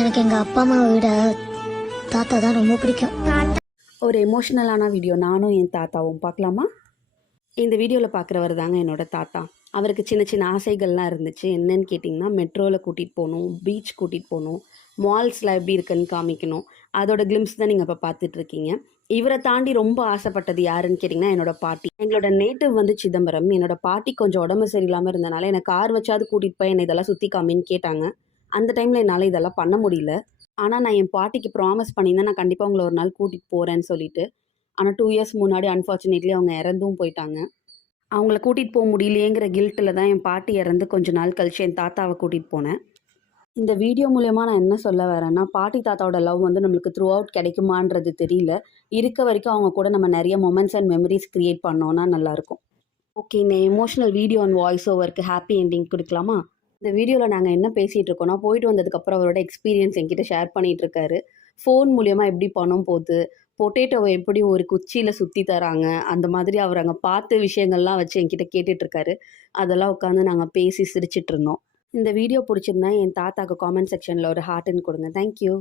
எனக்கு எங்கள் அப்பா அம்மாவை விட தாத்தா தான் ரொம்ப பிடிக்கும். ஒரு எமோஷ்னலான வீடியோ நானும் என் தாத்தாவும் பார்க்கலாமா? இந்த வீடியோவில் பார்க்குறவர் தாங்க என்னோட தாத்தா. அவருக்கு சின்ன சின்ன ஆசைகள்லாம் இருந்துச்சு. என்னன்னு கேட்டிங்கன்னா மெட்ரோவில் கூட்டிகிட்டு போகணும் பீச் கூட்டிகிட்டு போகணும் மால்ஸ்லாம் எப்படி இருக்குன்னு காமிக்கணும். அதோட கிளிம்ஸ் தான் நீங்கள் இப்போ பார்த்துட்ருக்கீங்க இவரை தாண்டி ரொம்ப ஆசைப்பட்டது யாருன்னு கேட்டிங்கன்னா என்னோட பாட்டி. எங்களோட நேட்டிவ் வந்து சிதம்பரம். என்னோட பாட்டி கொஞ்சம் உடம்பு சரியில்லாமல் இருந்தனால எனக்கு கார் வச்சாவது கூட்டிகிட்டு போய் என்னை இதெல்லாம் சுற்றி காமின்னு கேட்டாங்க. அந்த டைமில் என்னால் இதெல்லாம் பண்ண முடியல. ஆனால் நான் என் பாட்டிக்கு ப்ராமிஸ் பண்ணியிருந்தேன் நான் கண்டிப்பாக உங்களை ஒரு நாள் கூட்டிகிட்டு போகிறேன்னு சொல்லிட்டு. ஆனால் டூ இயர்ஸ் முன்னாடி அன்ஃபார்ச்சுனேட்லி அவங்க இறந்தும் போயிட்டாங்க. அவங்கள கூட்டிகிட்டு போக முடியலையேங்கிற கில்ட்டில் தான் என் பாட்டி இறந்து கொஞ்ச நாள் கழிச்சு என் தாத்தாவை கூட்டிகிட்டு போனேன். இந்த வீடியோ மூலயமா நான் என்ன சொல்ல வரேன்னா பாட்டி தாத்தாவோட லவ் வந்து நம்மளுக்கு த்ரூ அவுட் கிடைக்குமான்றது தெரியல. இருக்க வரைக்கும் அவங்க கூட நம்ம நிறைய மொமெண்ட்ஸ் அண்ட் மெமரிஸ் க்ரியேட் பண்ணோன்னா நல்லாயிருக்கும் ஓகே இந்த எமோஷனல் வீடியோ அண்ட் வாய்ஸ் ஓவருக்கு ஹாப்பி எண்டிங் கொடுக்கலாமா? இந்த வீடியோவில் நாங்கள் என்ன பேசிகிட்டு இருக்கோம்னா போயிட்டு வந்ததுக்கப்புறம் அவரோட எக்ஸ்பீரியன்ஸ் என்கிட்ட ஷேர் பண்ணிகிட்டு இருக்காரு. ஃபோன் மூலியமாக எப்படி பணம் போகுது பொட்டேட்டோவை எப்படி ஒரு குச்சியில் சுற்றி தராங்க அந்த மாதிரி அவர் அங்கே பார்த்த விஷயங்கள்லாம் வச்சு என்கிட்ட கேட்டுட்ருக்காரு அதெல்லாம் உட்காந்து நாங்கள் பேசி சிரிச்சிட்டு இருந்தோம். இந்த வீடியோ பிடிச்சிருந்தா என் தாத்தாக்கு காமெண்ட் செக்ஷனில் ஒரு ஹார்ட்னு கொடுங்க. தேங்க்யூ